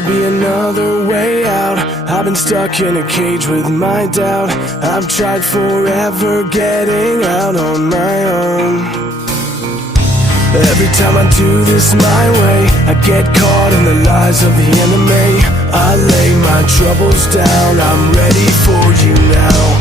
gotta be another way out. I've been stuck in a cage with my doubt. I've tried forever getting out on my own. Every time I do this my way, I get caught in the lies of the enemy. I lay my troubles down, I'm ready for you now.